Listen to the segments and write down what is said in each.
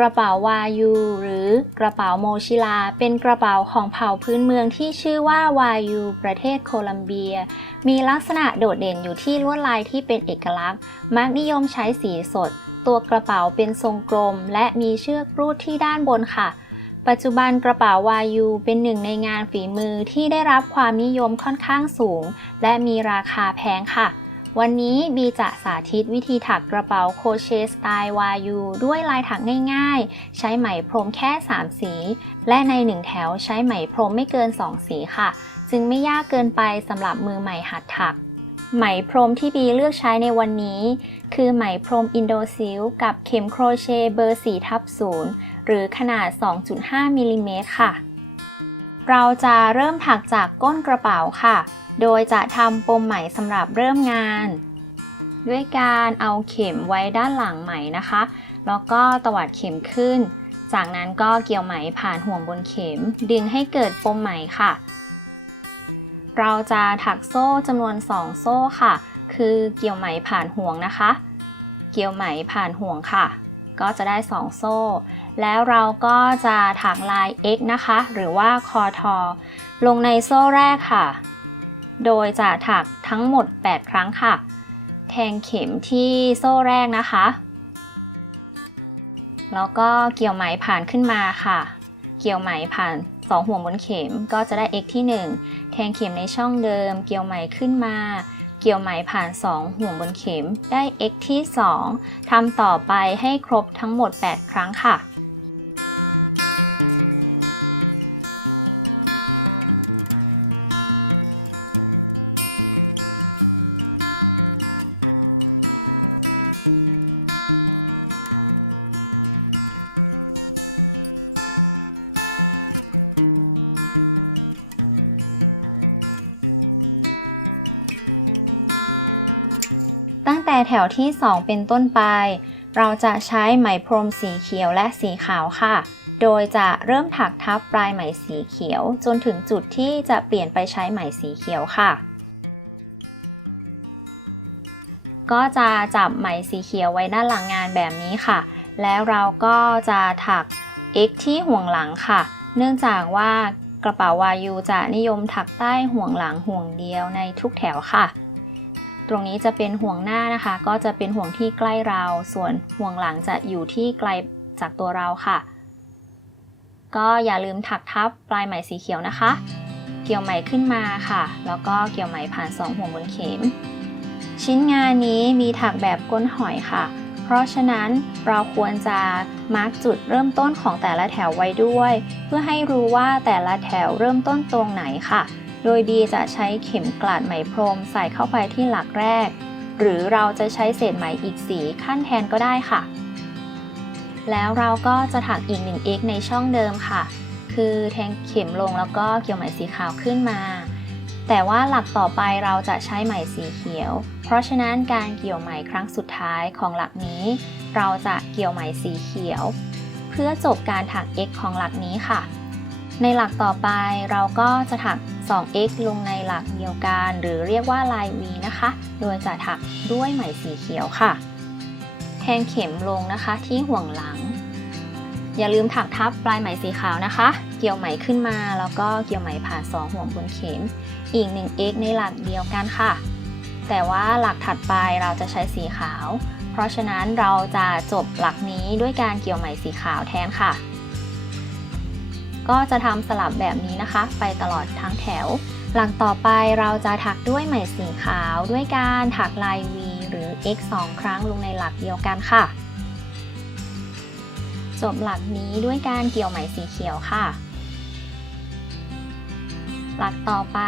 กระเป๋าวายูหรือกระเป๋าโมชิลาเป็นกระเป๋าของเผ่าพื้นเมืองที่ชื่อว่าวายูประเทศโคลัมเบียมีลักษณะโดดเด่นอยู่ที่ลวดลายที่เป็นเอกลักษณ์มักนิยมใช้สีสดตัวกระเป๋าเป็นทรงกลมและมีเชือกรูดที่ด้านบนค่ะปัจจุบันกระเป๋าวายูเป็นหนึ่งในงานฝีมือที่ได้รับความนิยมค่อนข้างสูงและมีราคาแพงค่ะวันนี้บีจะสาธิตวิธีถักกระเป๋าโครเชต์สไตล์วายูด้วยลายถักง่ายๆใช้ไหมพรมแค่3สีและใน1แถวใช้ไหมพรมไม่เกิน2สีค่ะจึงไม่ยากเกินไปสำหรับมือใหม่หัดถักไหมพรมที่บีเลือกใช้ในวันนี้คือไหมพรมอินโดซิลกับเข็มโครเชต์เบอร์ 4/0 หรือขนาด 2.5 มิลลิเมตรค่ะเราจะเริ่มถักจากก้นกระเป๋าค่ะโดยจะทำปมไหมสำหรับเริ่มงานด้วยการเอาเข็มไว้ด้านหลังไหมนะคะแล้วก็ตวัดเข็มขึ้นจากนั้นก็เกี่ยวไหมผ่านห่วงบนเข็มดึงให้เกิดปมไหมค่ะเราจะถักโซ่จำนวน2โซ่ค่ะคือเกี่ยวไหมผ่านห่วงนะคะเกี่ยวไหมผ่านห่วงค่ะก็จะได้2โซ่แล้วเราก็จะถักลาย X นะคะหรือว่าคอทอลงในโซ่แรกค่ะโดยจะถักทั้งหมด8ครั้งค่ะแทงเข็มที่โซ่แรกนะคะแล้วก็เกี่ยวไหมผ่านขึ้นมาค่ะเกี่ยวไหมผ่าน2ห่วงบนเข็มก็จะได้ x ที่1แทงเข็มในช่องเดิมเกี่ยวไหมขึ้นมาเกี่ยวไหมผ่าน2ห่วงบนเข็มได้ x ที่2ทำต่อไปให้ครบทั้งหมด8ครั้งค่ะตั้งแต่แถวที่2เป็นต้นไปเราจะใช้ไหมพรมสีเขียวและสีขาวค่ะโดยจะเริ่มถักทับปลายไหมสีเขียวจนถึงจุดที่จะเปลี่ยนไปใช้ไหมสีเขียวค่ะก็จะจับไหมสีเขียวไว้ด้านหลังงานแบบนี้ค่ะแล้วเราก็จะถัก X ที่ห่วงหลังค่ะเนื่องจากว่ากระเป๋าวายูจะนิยมถักใต้ห่วงหลังห่วงเดียวในทุกแถวค่ะตรงนี้จะเป็นห่วงหน้านะคะก็จะเป็นห่วงที่ใกล้เราส่วนห่วงหลังจะอยู่ที่ไกลจากตัวเราค่ะก็อย่าลืมถักทับปลายไหมสีเขียวนะคะเกี่ยวไหมขึ้นมาค่ะแล้วก็เกี่ยวไหมผ่าน2ห่วงบนเข็มชิ้นงานนี้มีถักแบบก้นหอยค่ะเพราะฉะนั้นเราควรจะมาร์กจุดเริ่มต้นของแต่ละแถวไว้ด้วยเพื่อให้รู้ว่าแต่ละแถวเริ่มต้นตรงไหนค่ะโดยบีจะใช้เข็มกลัดไหมพรมใส่เข้าไปที่หลักแรกหรือเราจะใช้เศษไหมอีกสีขั้นแทนก็ได้ค่ะแล้วเราก็จะถักอีก1 x ในช่องเดิมค่ะคือแทงเข็มลงแล้วก็เกี่ยวไหมสีขาวขึ้นมาแต่ว่าหลักต่อไปเราจะใช้ไหมสีเขียวเพราะฉะนั้นการเกี่ยวไหมครั้งสุดท้ายของหลักนี้เราจะเกี่ยวไหมสีเขียวเพื่อจบการถัก x ของหลักนี้ค่ะในหลักต่อไปเราก็จะถัก 2x ลงในหลักเดียวกันหรือเรียกว่าลาย V นะคะโดยจะถักด้วยไหมสีเขียวค่ะแทงเข็มลงนะคะที่ห่วงหลังอย่าลืมถักทับปลายไหมสีขาวนะคะเกี่ยวไหมขึ้นมาแล้วก็เกี่ยวไหมผ่าน2ห่วงบนเข็มอีก1 x ในหลักเดียวกันค่ะแต่ว่าหลักถัดไปเราจะใช้สีขาวเพราะฉะนั้นเราจะจบหลักนี้ด้วยการเกี่ยวไหมสีขาวแทนค่ะก็จะทำสลับแบบนี้นะคะไปตลอดทั้งแถวหลักต่อไปเราจะถักด้วยไหมสีขาวด้วยการถักลาย V หรือ X 2 ครั้งลงในหลักเดียวกันค่ะจบหลักนี้ด้วยการเกี่ยวไหมสีเขียวค่ะหลักต่อไป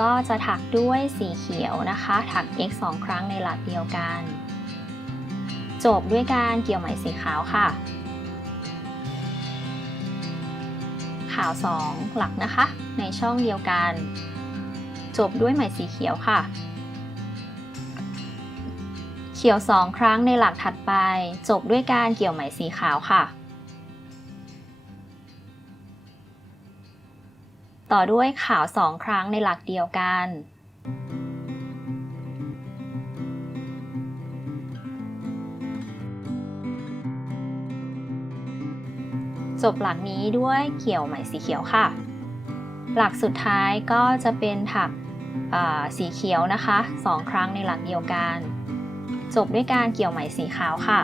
ก็จะถักด้วยสีเขียวนะคะถัก X 2 ครั้งในหลักเดียวกันจบด้วยการเกี่ยวไหมสีขาวค่ะขาว2หลักนะคะในช่องเดียวกันจบด้วยไหมสีเขียวค่ะเขียว2ครั้งในหลักถัดไปจบด้วยการเกี่ยวไหมสีขาวค่ะต่อด้วยขาว2ครั้งในหลักเดียวกัน จบหลักนี้ด้วยเกี่ยวไหมสีเขียวค่ะหลักสุดท้ายก็จะเป็นถักสีเขียวนะคะ2 ครั้งในหลักเดียวกันจบด้วยการเกี่ยวไหมสีขาวค่ะ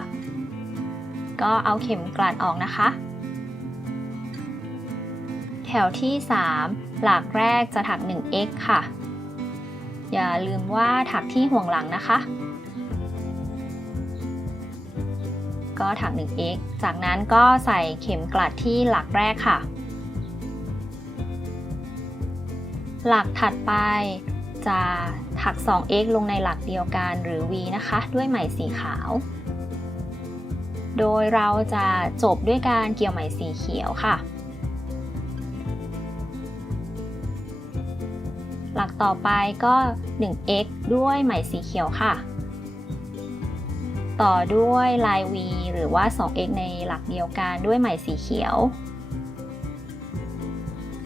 ก็เอาเข็มกลัดออกนะคะแถวที่3หลักแรกจะถัก 1x ค่ะอย่าลืมว่าถักที่ห่วงหลังนะคะก็ถัก 1x จากนั้นก็ใส่เข็มกลัดที่หลักแรกค่ะหลักถัดไปจะถัก 2x ลงในหลักเดียวกันหรือ v นะคะด้วยไหมสีขาวโดยเราจะจบด้วยการเกี่ยวไหมสีเขียวค่ะหลักต่อไปก็ 1x ด้วยไหมสีเขียวค่ะต่อด้วยลาย v หรือว่า 2x ในหลักเดียวกันด้วยไหมสีเขียว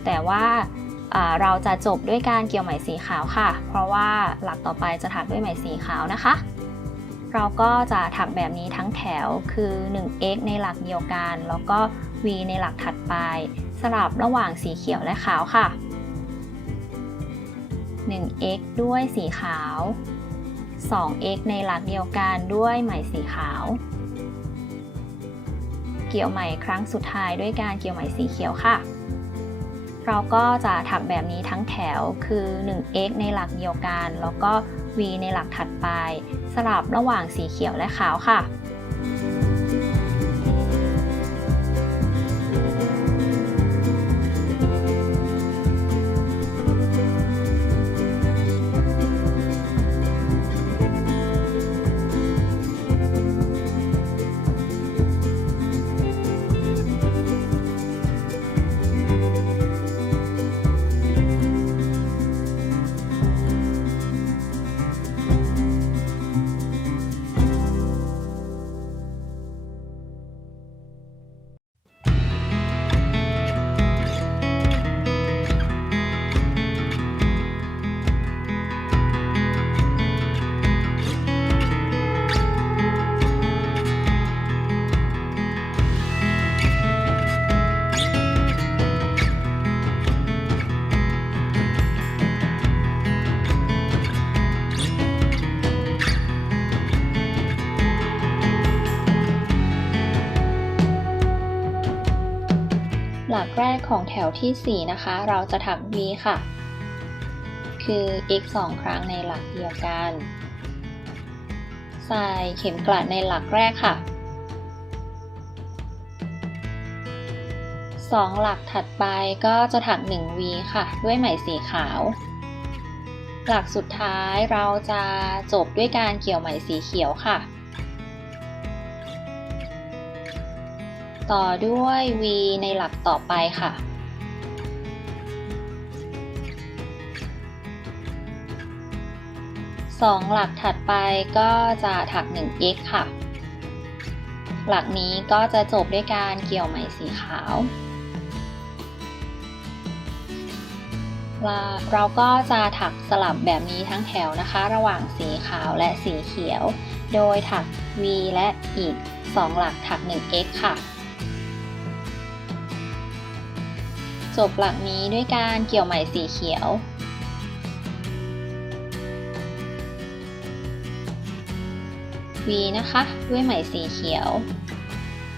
แต่ว่าเราจะจบด้วยการเกี่ยวไหมสีขาวค่ะเพราะว่าหลักต่อไปจะถักด้วยไหมสีขาวนะคะเราก็จะถักแบบนี้ทั้งแถวคือ 1x ในหลักเดียวกันแล้วก็ v ในหลักถัดไปสลับระหว่างสีเขียวและขาวค่ะ 1x ด้วยสีขาว 2x ในหลักเดียวกันด้วยไหมสีขาวเกี่ยวไหมครั้งสุดท้ายด้วยการเกี่ยวไหมสีเขียวค่ะเราก็จะถักแบบนี้ทั้งแถวคือ 1x ในหลักเดียวกันแล้วก็ v ในหลักถัดไปสลับระหว่างสีเขียวและขาวค่ะหลักแรกของแถวที่4นะคะเราจะถัก v ค่ะคือ x 2 ครั้งในหลักเดียวกันใส่เข็มกลัดในหลักแรกค่ะ2 หลักถัดไปก็จะถัก 1v ค่ะด้วยไหมสีขาวหลักสุดท้ายเราจะจบด้วยการเกี่ยวไหมสีเขียวค่ะต่อด้วย v ในหลักต่อไปค่ะ2 หลักถัดไปก็จะถัก 1x ค่ะหลักนี้ก็จะจบด้วยการเกี่ยวไหมสีขาวเราก็จะถักสลับแบบนี้ทั้งแถวนะคะระหว่างสีขาวและสีเขียวโดยถัก v และอีก2 หลักถัก 1x ค่ะจบหลักนี้ด้วยการเกี่ยวไหมสีเขียว v นะคะด้วยไหมสีเขียว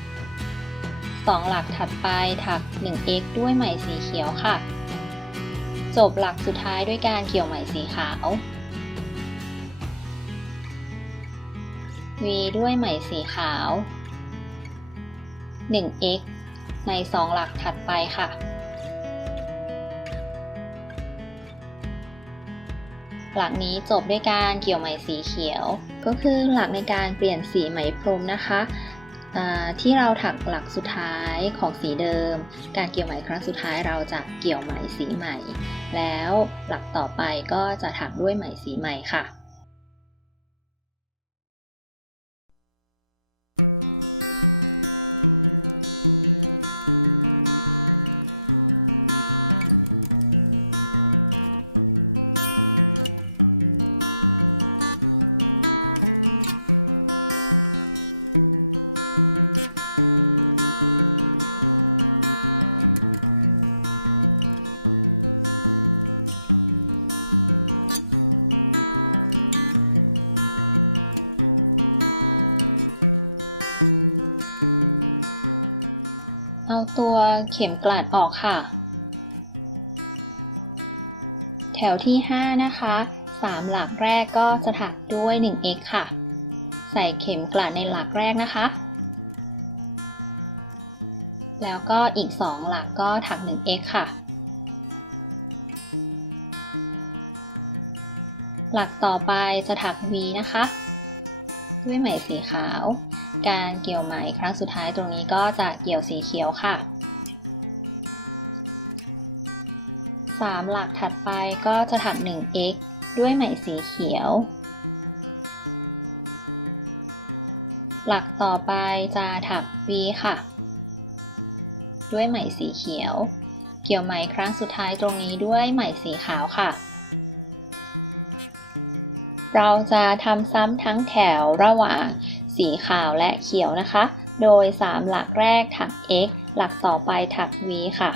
2 หลักถัดไปถัก 1x ด้วยไหมสีเขียวค่ะจบหลักสุดท้ายด้วยการเกี่ยวไหมสีขาว v ด้วยไหมสีขาว 1x ใน2 หลักถัดไปค่ะหลักนี้จบด้วยการเกี่ยวไหมสีเขียวก็คือหลักในการเปลี่ยนสีไหมพรมนะคะที่เราถักหลักสุดท้ายของสีเดิมการเกี่ยวไหมครั้งสุดท้ายเราจะเกี่ยวไหมสีใหม่แล้วหลักต่อไปก็จะถักด้วยไหมสีใหม่ค่ะ ห ข็มกลัดออกค่ะแถวที่5นะคะ3หลักแรกก็จะถักด้วย 1x ค่ะใส่เข็มกลัดในหลักแรกนะคะแล้วก็อีก2หลักก็ถัก 1x ค่ะหลักต่อไปจะถัก V นะคะด้วยไหมสีขาวการเกี่ยวไหมครั้งสุดท้ายตรงนี้ก็จะเกี่ยวสีเขียวค่ะ3หลักถัดไปก็จะถัก 1x ด้วยไหมสีเขียวหลักต่อไปจะถัก V ค่ะด้วยไหมสีเขียวเกี่ยวไหมครั้งสุดท้ายตรงนี้ด้วยไหมสีขาวค่ะเราจะทำซ้ำทั้งแถวระหว่างสีขาวและเขียวนะคะโดย3หลักแรกถัก x หลักต่อไปถัก v ค่ะ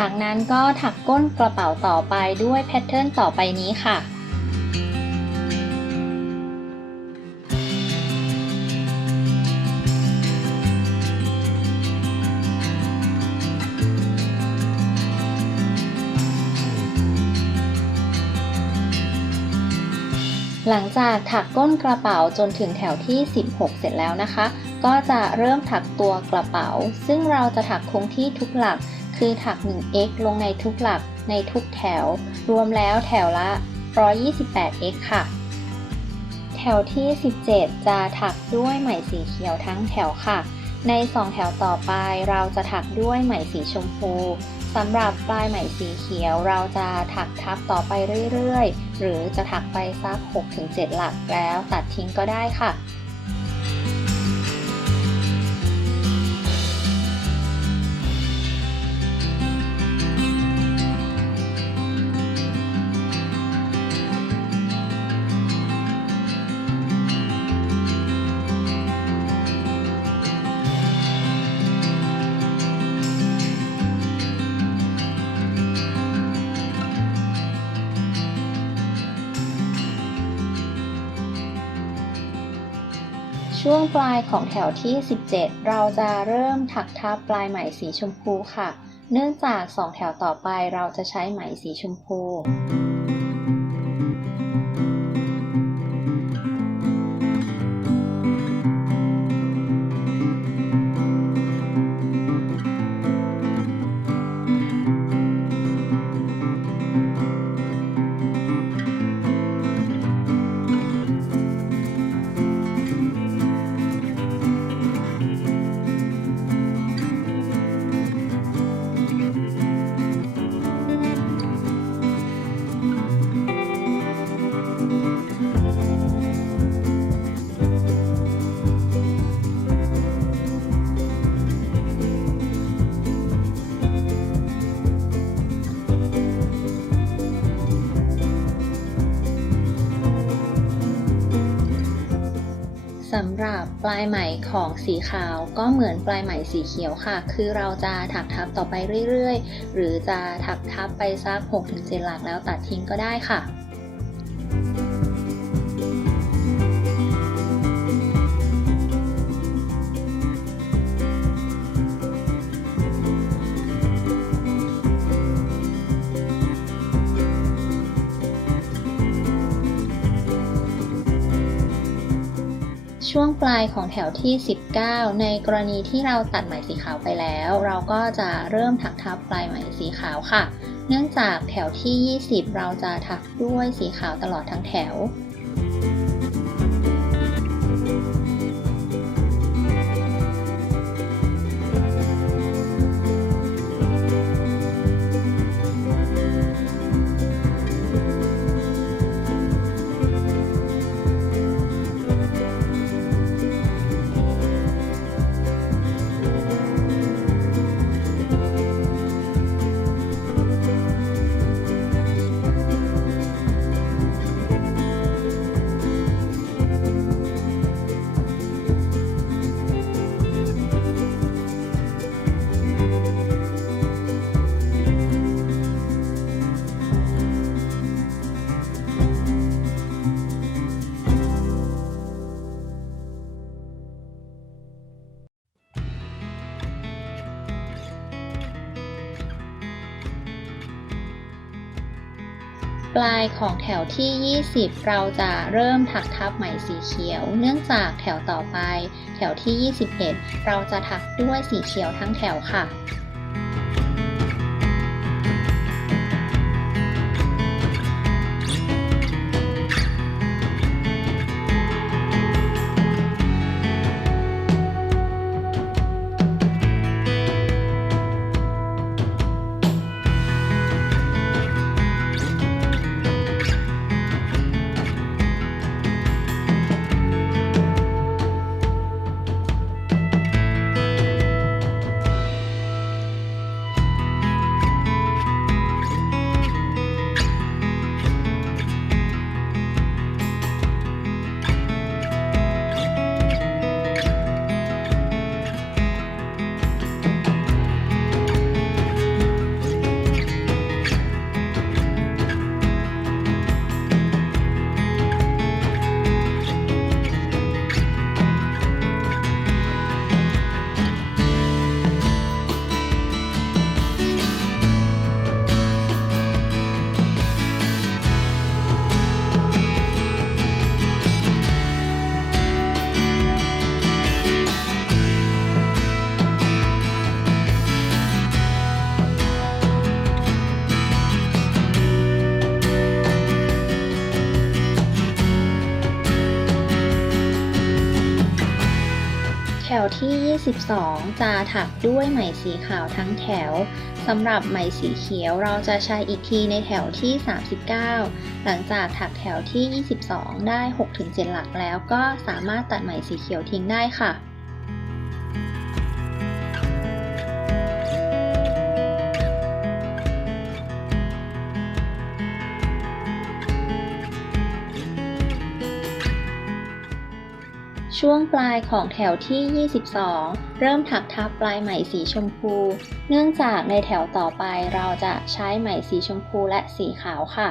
จากนั้นก็ถักก้นกระเป๋าต่อไปด้วยแพทเทิร์นต่อไปนี้ค่ะหลังจากถักก้นกระเป๋าจนถึงแถวที่16เสร็จแล้วนะคะก็จะเริ่มถักตัวกระเป๋าซึ่งเราจะถักคงที่ทุกหลักคือถัก 1x ลงในทุกหลักในทุกแถวรวมแล้วแถวละ 128x ค่ะแถวที่17จะถักด้วยไหมสีเขียวทั้งแถวค่ะใน2แถวต่อไปเราจะถักด้วยไหมสีชมพูสำหรับปลายไหมสีเขียวเราจะถักทับต่อไปเรื่อยๆหรือจะถักไปสัก 6-7 หลักแล้วตัดทิ้งก็ได้ค่ะช่วงปลายของแถวที่17เราจะเริ่มถักทับปลายไหมสีชมพูค่ะเนื่องจาก2แถวต่อไปเราจะใช้ไหมสีชมพู ปลายไหมของสีขาวก็เหมือนปลายไหมสีเขียวค่ะคือเราจะถักทับต่อไปเรื่อยๆหรือจะถักทับไปสัก 6-7 หลักแล้วตัดทิ้งก็ได้ค่ะช่วงปลายของแถวที่ 19 ในกรณีที่เราตัดไหมสีขาวไปแล้วเราก็จะเริ่มถักทับปลายไหมสีขาวค่ะเนื่องจากแถวที่ 20 เราจะถักด้วยสีขาวตลอดทั้งแถวปลายของแถวที่ 20 เราจะเริ่มถักทับไหมสีเขียวเนื่องจากแถวต่อไปแถวที่ 21 เราจะถักด้วยสีเขียวทั้งแถวค่ะแถวที่ 22 จะถักด้วยไหมสีขาวทั้งแถวสำหรับไหมสีเขียวเราจะใช้อีกทีในแถวที่ 39 หลังจากถักแถวที่ 22 ได้ 6-7 หลักแล้วก็สามารถตัดไหมสีเขียวทิ้งได้ค่ะช่วงปลายของแถวที่ 22 เริ่มถักทับปลายไหมสีชมพูเนื่องจากในแถวต่อไปเราจะใช้ไหมสีชมพูและสีขาวค่ะ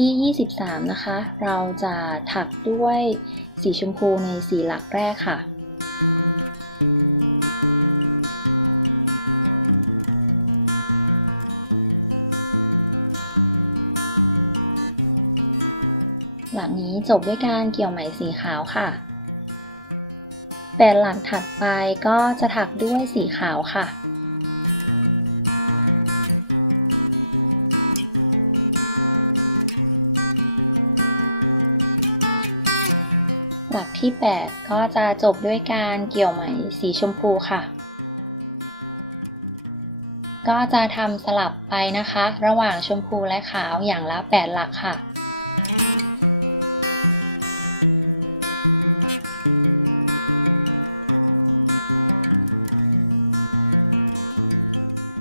ที่ 23 นะคะ เราจะถักด้วยสีชมพูใน4 หลักแรกค่ะ หลักนี้จบด้วยการเกี่ยวไหมสีขาวค่ะ8 หลักถัดไปก็จะถักด้วยสีขาวค่ะ 8ก็จะจบด้วยการเกี่ยวไหมสีชมพูค่ะก็จะทำสลับไปนะคะระหว่างชมพูและขาวอย่างละ8หลักค่ะ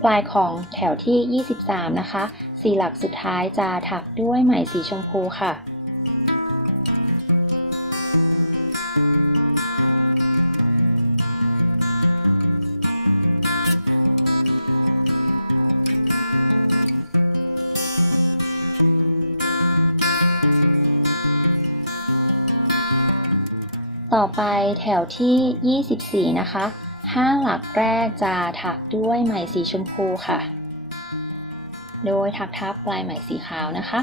ปลายของแถวที่23นะคะ4หลักสุดท้ายจะถักด้วยไหมสีชมพูค่ะต่อไปแถวที่24นะคะ5หลักแรกจะถักด้วยไหมสีชมพูค่ะโดยถักทับปลายไหมสีขาวนะคะ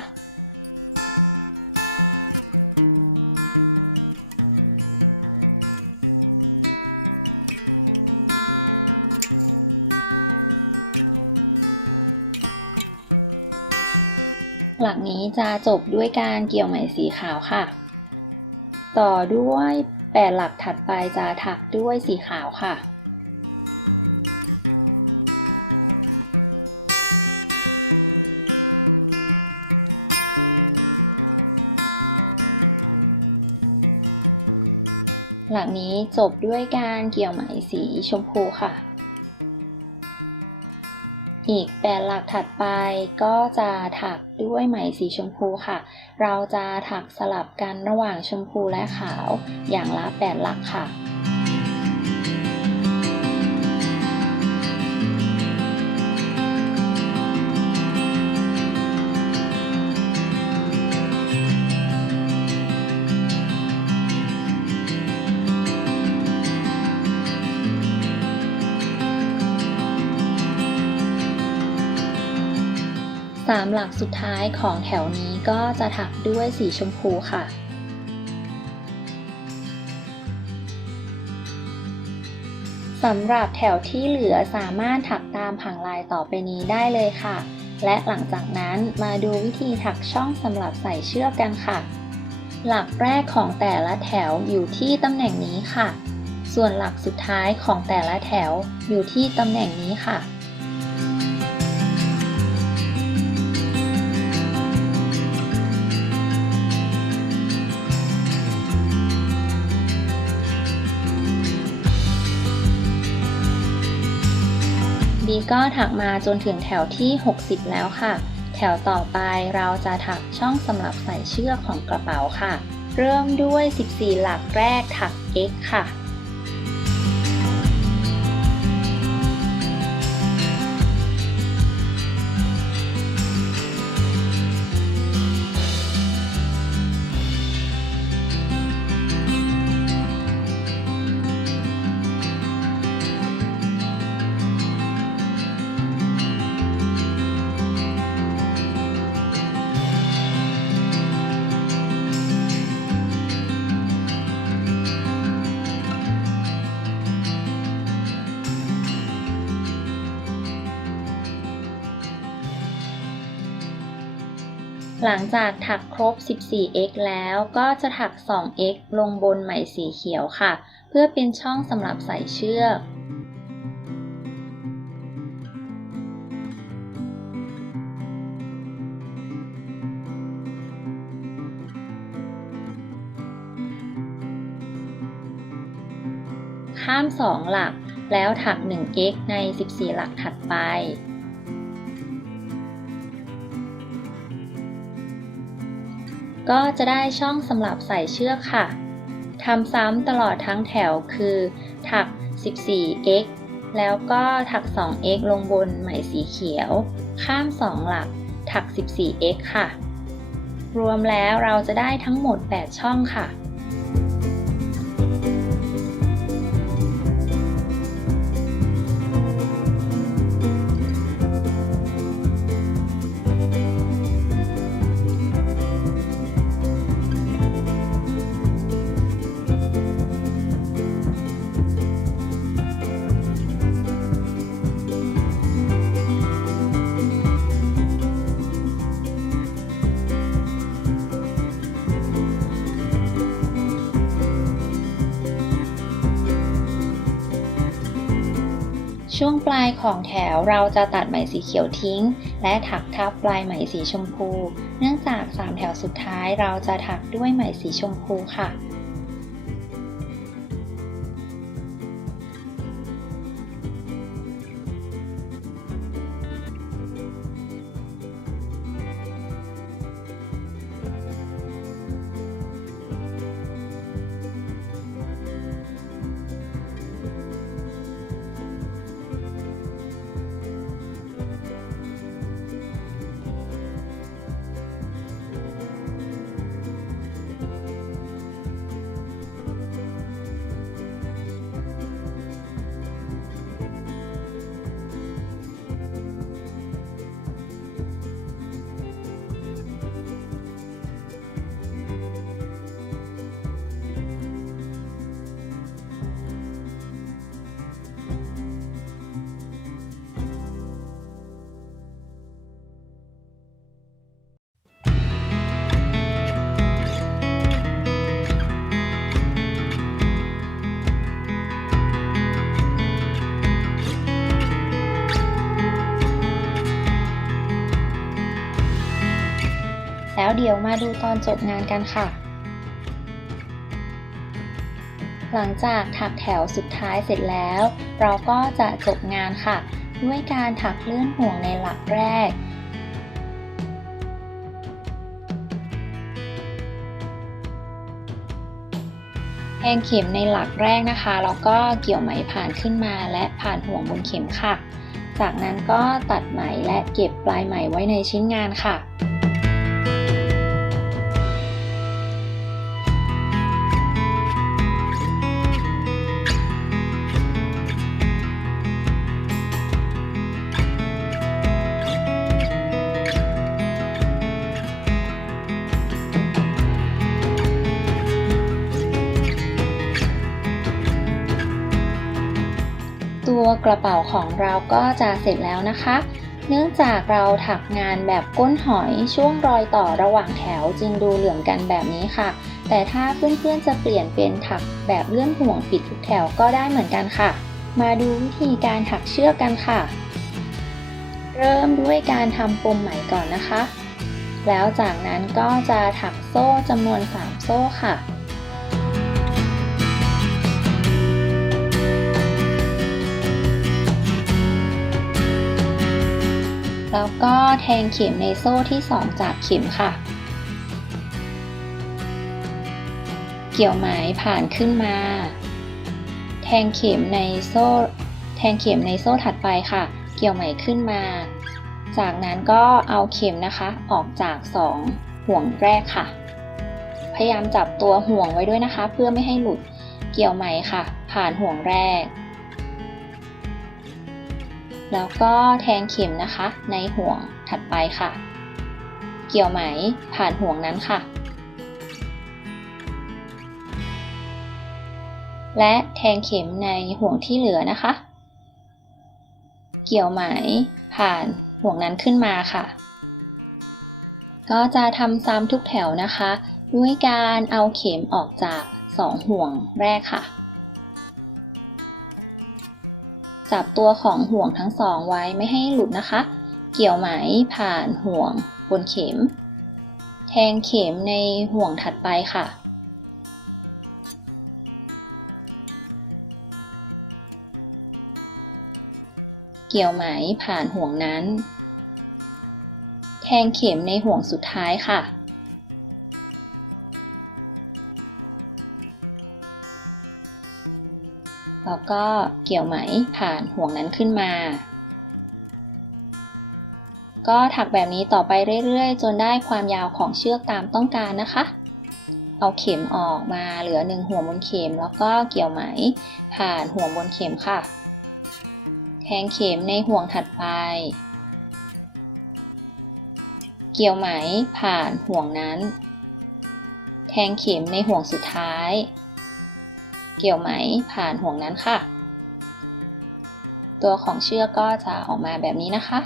หลักนี้จะจบด้วยการเกี่ยวไหมสีขาวค่ะต่อด้วย8หลักถัดไปจะถักด้วยสีขาวค่ะหลักนี้จบด้วยการเกี่ยวไหมสีชมพูค่ะอีก8หลักถัดไปก็จะถักด้วยไหมสีชมพูค่ะเราจะถักสลับกันระหว่างชมพูและขาวอย่างละ8หลักค่ะ3หลักสุดท้ายของแถวนี้ก็จะถักด้วยสีชมพูค่ะสำหรับแถวที่เหลือสามารถถักตามผังลายต่อไปนี้ได้เลยค่ะและหลังจากนั้นมาดูวิธีถักช่องสำหรับใส่เชือกกันค่ะหลักแรกของแต่ละแถวอยู่ที่ตำแหน่งนี้ค่ะส่วนหลักสุดท้ายของแต่ละแถวอยู่ที่ตำแหน่งนี้ค่ะดีก็ถักมาจนถึงแถวที่60แล้วค่ะแถวต่อไปเราจะถักช่องสำหรับใส่เชือกของกระเป๋าค่ะเริ่มด้วย14หลักแรกถัก X ค่ะหลังจากถักครบ 14x แล้วก็จะถัก 2x ลงบนไหมสีเขียวค่ะเพื่อเป็นช่องสำหรับใส่เชือกข้าม2หลักแล้วถัก 1x ใน14หลักถัดไปก็จะได้ช่องสำหรับใส่เชือกค่ะทำซ้ำตลอดทั้งแถวคือถัก 14x แล้วก็ถัก 2x ลงบนไหมสีเขียวข้าม2หลักถัก 14x ค่ะรวมแล้วเราจะได้ทั้งหมด8ช่องค่ะ ช่วงปลายของแถวเราจะตัดไหมสีเขียวทิ้งและถักทับปลายไหมสีชมพูเนื่องจาก3แถวสุดท้ายเราจะถักด้วยไหมสีชมพูค่ะแล้วเดี๋ยวมาดูตอนจบงานกันค่ะหลังจากถักแถวสุดท้ายเสร็จแล้วเราก็จะจบงานค่ะด้วยการถักเลื่อนห่วงในหลักแรกแทงเข็มในหลักแรกนะคะแล้วก็เกี่ยวไหมผ่านขึ้นมาและผ่านห่วงบนเข็มค่ะจากนั้นก็ตัดไหมและเก็บปลายไหมไว้ในชิ้นงานค่ะตัวกระเป๋าของเราก็จะเสร็จแล้วนะคะเนื่องจากเราถักงานแบบก้นหอยช่วงรอยต่อระหว่างแถวจึงดูเหลื่อมกันแบบนี้ค่ะแต่ถ้าเพื่อนๆจะเปลี่ยนเป็นถักแบบเลื่อนห่วงปิดทุกแถวก็ได้เหมือนกันค่ะมาดูวิธีการถักเชือกกันค่ะเริ่มด้วยการทำปมไหมก่อนนะคะแล้วจากนั้นก็จะถักโซ่จำนวน3โซ่ค่ะแล้วก็แทงเข็มในโซ่ที่2จากเข็มค่ะเกี่ยวไหมผ่านขึ้นมาแทงเข็มในโซ่ถัดไปค่ะเกี่ยวไหมขึ้นมาจากนั้นก็เอาเข็มนะคะออกจาก2ห่วงแรกค่ะพยายามจับตัวห่วงไว้ด้วยนะคะเพื่อไม่ให้หลุดเกี่ยวไหมค่ะผ่านห่วงแรกแล้วก็แทงเข็มนะคะในห่วงถัดไปค่ะเกี่ยวไหมผ่านห่วงนั้นค่ะและแทงเข็มในห่วงที่เหลือนะคะเกี่ยวไหมผ่านห่วงนั้นขึ้นมาค่ะก็จะทำซ้ำทุกแถวนะคะด้วยการเอาเข็มออกจาก2ห่วงแรกค่ะจับตัวของห่วงทั้ง2ไว้ไม่ให้หลุดนะคะเกี่ยวไหมผ่านห่วงบนเข็มแทงเข็มในห่วงถัดไปค่ะเกี่ยวไหมผ่านห่วงนั้นแทงเข็มในห่วงสุดท้ายค่ะแล้วก็เกี่ยวไหมผ่านห่วงนั้นขึ้นมาก็ถักแบบนี้ต่อไปเรื่อยๆจนได้ความยาวของเชือกตามต้องการนะคะเอาเข็มออกมาเหลือ1ห่วงบนเข็มแล้วก็เกี่ยวไหมผ่านห่วงบนเข็มค่ะแทงเข็มในห่วงถัดไปเกี่ยวไหมผ่านห่วงนั้นแทงเข็มในห่วงสุดท้ายเกี่ยวไหมผ่านห่วงนั้นค่ะตัวของเชือกก็จะออกมาแบบนี้นะคะ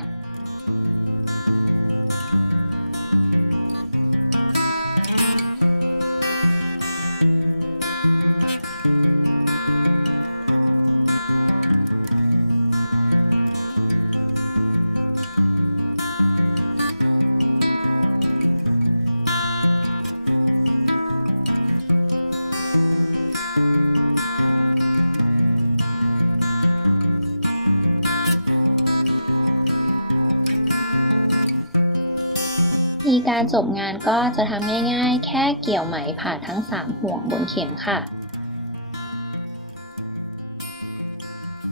จบงานก็จะทำง่ายๆแค่เกี่ยวไหมผ่าทั้ง3ห่วงบนเข็มค่ะ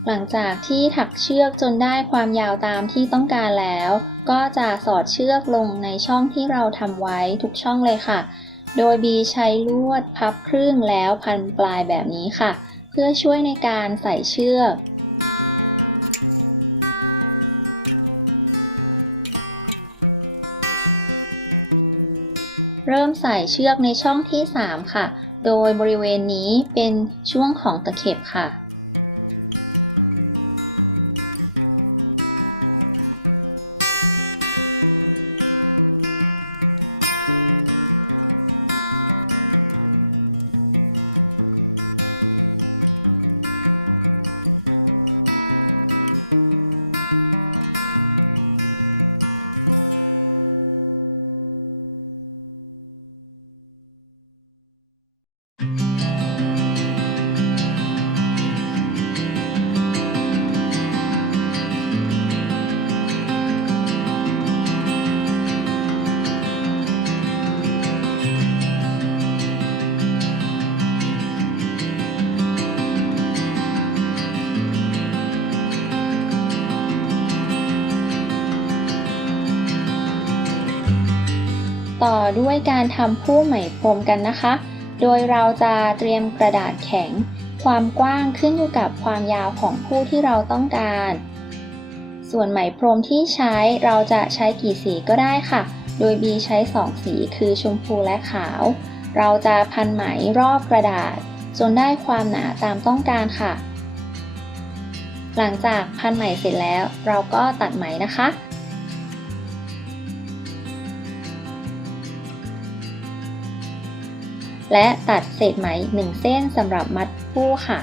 หลังจากที่ถักเชือกจนได้ความยาวตามที่ต้องการแล้วก็จะสอดเชือกลงในช่องที่เราทำไว้ทุกช่องเลยค่ะโดยบีใช้ลวดพับครึ่งแล้วพันปลายแบบนี้ค่ะเพื่อช่วยในการใส่เชือกเริ่มใส่เชือกในช่องที่3ค่ะโดยบริเวณนี้เป็นช่วงของตะเข็บค่ะต่อด้วยการทำผู้ไหมพรมกันนะคะ โดยเราจะเตรียมกระดาษแข็งความกว้างขึ้นอยู่กับความยาวของผู้ที่เราต้องการส่วนไหมพรมที่ใช้เราจะใช้กี่สีก็ได้ค่ะโดยบีใช้2สีคือชมพูและขาวเราจะพันไหมรอบกระดาษจนได้ความหนาตามต้องการค่ะหลังจากพันไหมเสร็จแล้วเราก็ตัดไหมนะคะและตัดเศษไหม1เส้นสำหรับมัดผู้ค่ะ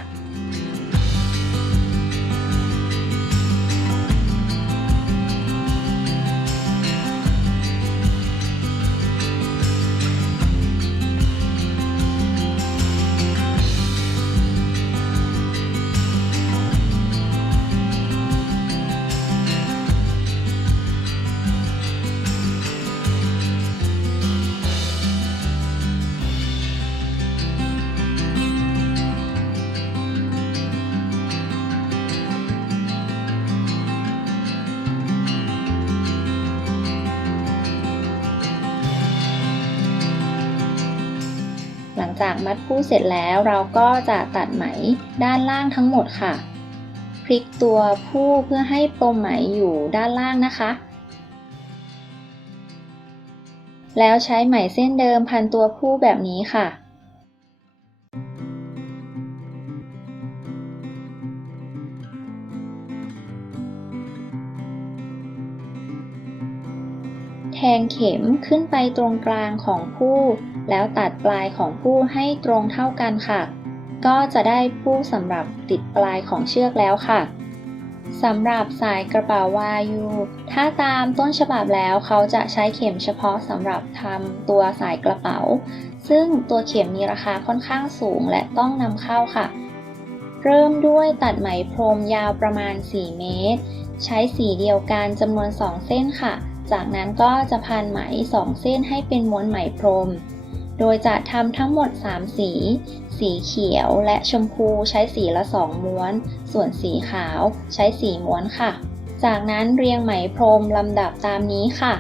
หลังจากมัดผู้เสร็จแล้วเราก็จะตัดไหมด้านล่างทั้งหมดค่ะพลิกตัวผู้เพื่อให้ปมไหมอยู่ด้านล่างนะคะแล้วใช้ไหมเส้นเดิมพันตัวผู้แบบนี้ค่ะแทงเข็มขึ้นไปตรงกลางของผู้แล้วตัดปลายของผู้ให้ตรงเท่ากันค่ะก็จะได้ผู้สำหรับติดปลายของเชือกแล้วค่ะสำหรับสายกระเป๋าวายูถ้าตามต้นฉบับแล้วเขาจะใช้เข็มเฉพาะสำหรับทำตัวสายกระเป๋าซึ่งตัวเข็มมีราคาค่อนข้างสูงและต้องนำเข้าค่ะเริ่มด้วยตัดไหมพรมยาวประมาณ4เมตรใช้สีเดียวกันจำนวน2เส้นค่ะจากนั้นก็จะพันไหม2เส้นให้เป็นม้วนไหมพรมโดยจะทำทั้งหมด3สีสีเขียวและชมพูใช้สีละ2ม้วนส่วนสีขาวใช้4ม้วนค่ะจากนั้นเรียงไหมพรมลำดับตามนี้ค่ะ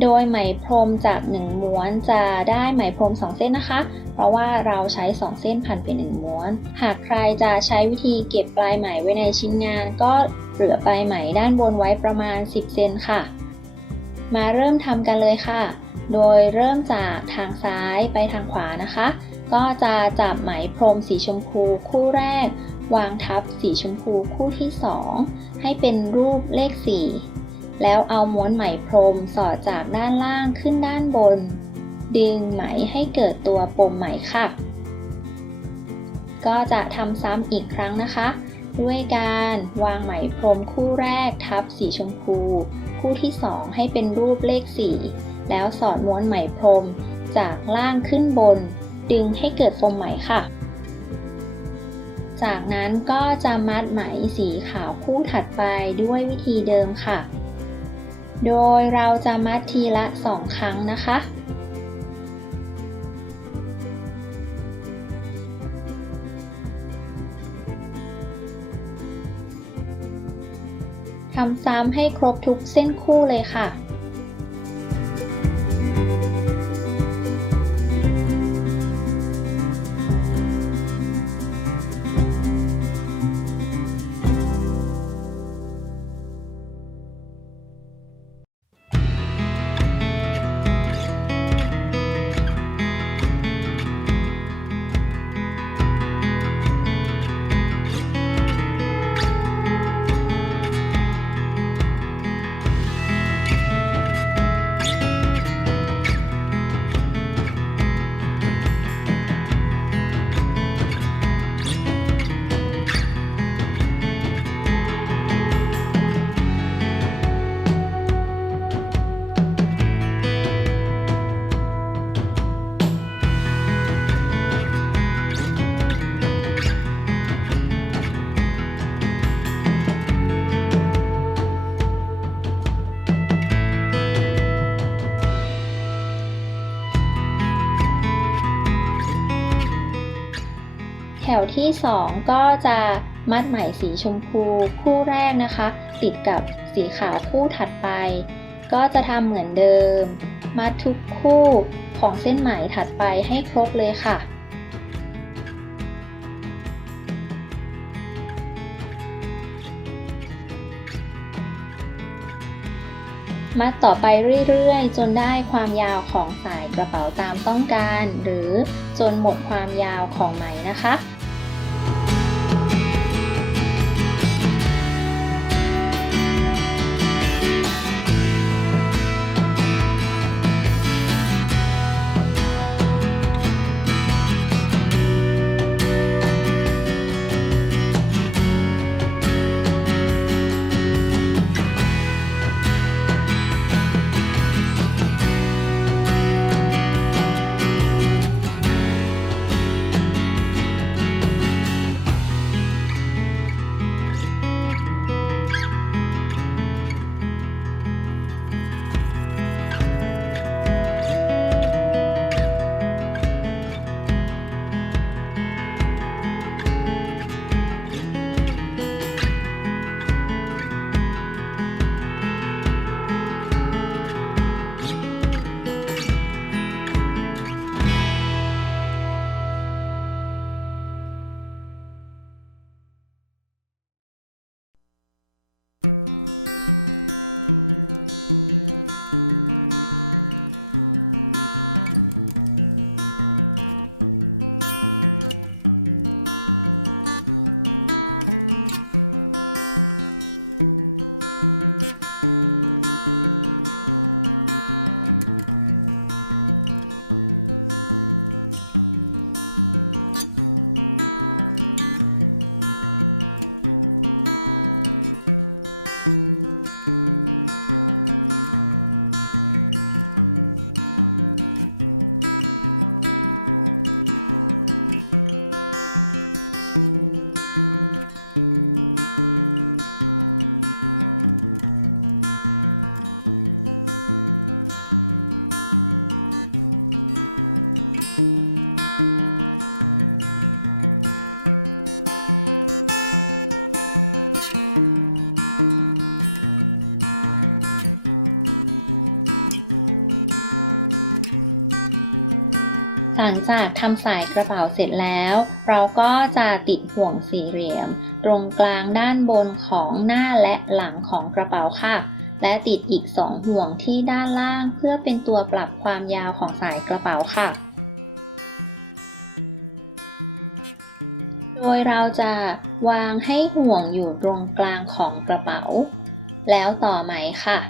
โดยไหมพรมจาก1ม้วนจะได้ไหมพรม2เส้นนะคะเพราะว่าเราใช้2เส้นพันเป็น1ม้วนหากใครจะใช้วิธีเก็บปลายไหมไว้ในชิ้นงานก็เหลือปลายไหมด้านบนไว้ประมาณ10เซนค่ะมาเริ่มทำกันเลยค่ะโดยเริ่มจากทางซ้ายไปทางขวานะคะก็จะจับไหมพรมสีชมพูคู่แรกวางทับสีชมพูคู่ที่2ให้เป็นรูปเลข4แล้วเอาม้วนไหมพรมสอดจากด้านล่างขึ้นด้านบนดึงไหมให้เกิดตัวปมไหมค่ะก็จะทำซ้ำอีกครั้งนะคะด้วยการวางไหมพรมคู่แรกทับสีชมพูคู่ที่2ให้เป็นรูปเลข4แล้วสอดม้วนไหมพรมจากล่างขึ้นบนดึงให้เกิดปมไหมค่ะจากนั้นก็จะมัดไหมสีขาวคู่ถัดไปด้วยวิธีเดิมค่ะ โดยเราจะมัดทีละ2 ครั้งนะคะทำซ้ำให้ครบทุกเส้นคู่เลยค่ะแถวที่2ก็จะมัดไหมสีชมพูคู่แรกนะคะติดกับสีขาวคู่ถัดไปก็จะทำเหมือนเดิมมัดทุกคู่ของเส้นไหมถัดไปให้ครบเลยค่ะมัดต่อไปเรื่อยๆจนได้ความยาวของสายกระเป๋าตามต้องการหรือจนหมดความยาวของไหมนะคะหลังจากทำสายกระเป๋าเสร็จแล้วเราก็จะติดห่วงสี่เหลี่ยมตรงกลางด้านบนของหน้าและหลังของกระเป๋าค่ะและติดอีก2ห่วงที่ด้านล่างเพื่อเป็นตัวปรับความยาวของสายกระเป๋าค่ะโดยเราจะวางให้ห่วงอยู่ตรงกลางของกระเป๋าแล้วต่อไหมค่ะ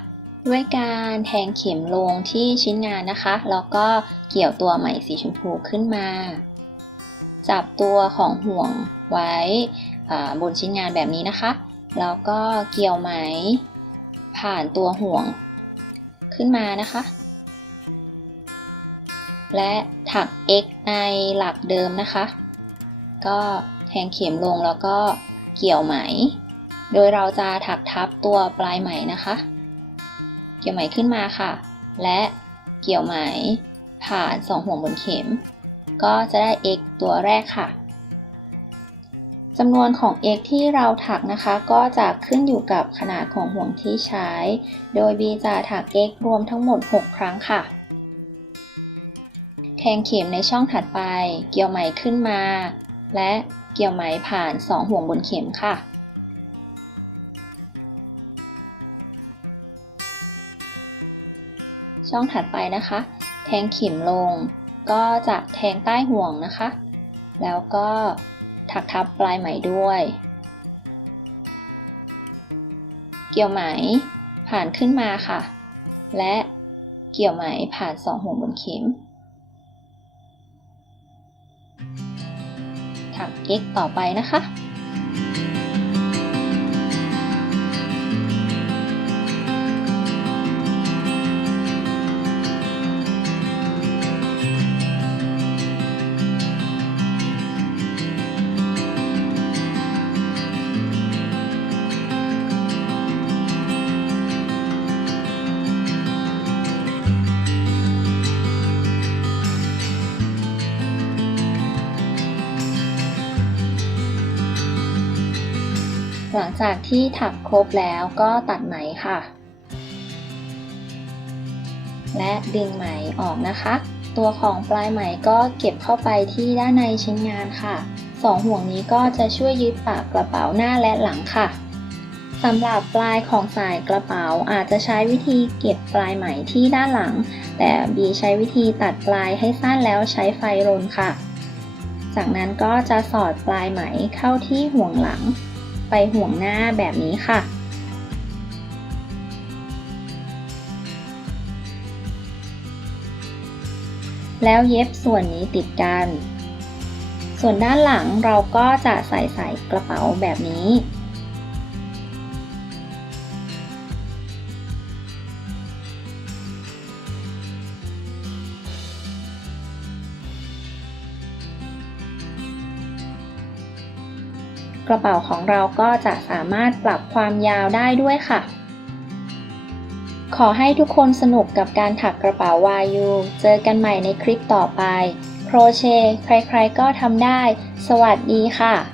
ด้วยการแทงเข็มลงที่ชิ้นงานนะคะแล้วก็เกี่ยวตัวไหมสีชมพูขึ้นมาจับตัวของห่วงไว้บนชิ้นงานแบบนี้นะคะแล้วก็เกี่ยวไหมผ่านตัวห่วงขึ้นมานะคะและถัก x ในหลักเดิมนะคะก็แทงเข็มลงแล้วก็เกี่ยวไหมโดยเราจะถักทับตัวปลายไหมนะคะ เกี่ยวไหมขึ้นมาค่ะและเกี่ยวไหมผ่าน2ห่วงบนเข็มก็จะได้ x ตัวแรกค่ะจำนวนของ x ที่เราถักนะคะก็จะขึ้นอยู่กับขนาดของห่วงที่ใช้โดย b จะถัก x รวมทั้งหมด6ครั้งค่ะแทงเข็มในช่องถัดไปเกี่ยวไหมขึ้นมาและเกี่ยวไหมผ่าน2ห่วงบนเข็มค่ะช่องถัดไปนะคะแทงเข็มลงก็จะแทงใต้ห่วงนะคะแล้วก็ถักทับปลายไหมด้วยเกี่ยวไหมผ่านขึ้นมาค่ะและเกี่ยวไหมผ่าน2ห่วงบนเข็มถัก x ต่อไปนะคะหลังจากที่ถักครบแล้วก็ตัดไหมค่ะและดึงไหมออกนะคะตัวของปลายไหมก็เก็บเข้าไปที่ด้านในชิ้นงานค่ะ2ห่วงนี้ก็จะช่วยยึดปากกระเป๋าหน้าและหลังค่ะสำหรับปลายของสายกระเป๋าอาจจะใช้วิธีเก็บปลายไหมที่ด้านหลังแต่บีใช้วิธีตัดปลายให้สั้นแล้วใช้ไฟรนค่ะจากนั้นก็จะสอดปลายไหมเข้าที่ห่วงหลังไปห่วงหน้าแบบนี้ค่ะแล้วเย็บส่วนนี้ติดกันส่วนด้านหลังเราก็จะใส่กระเป๋าแบบนี้กระเป๋าของเราก็จะสามารถปรับความยาวได้ด้วยค่ะขอให้ทุกคนสนุกกับการถักกระเป๋าวายูเจอกันใหม่ในคลิปต่อไปโครเชต์ใครๆก็ทำได้สวัสดีค่ะ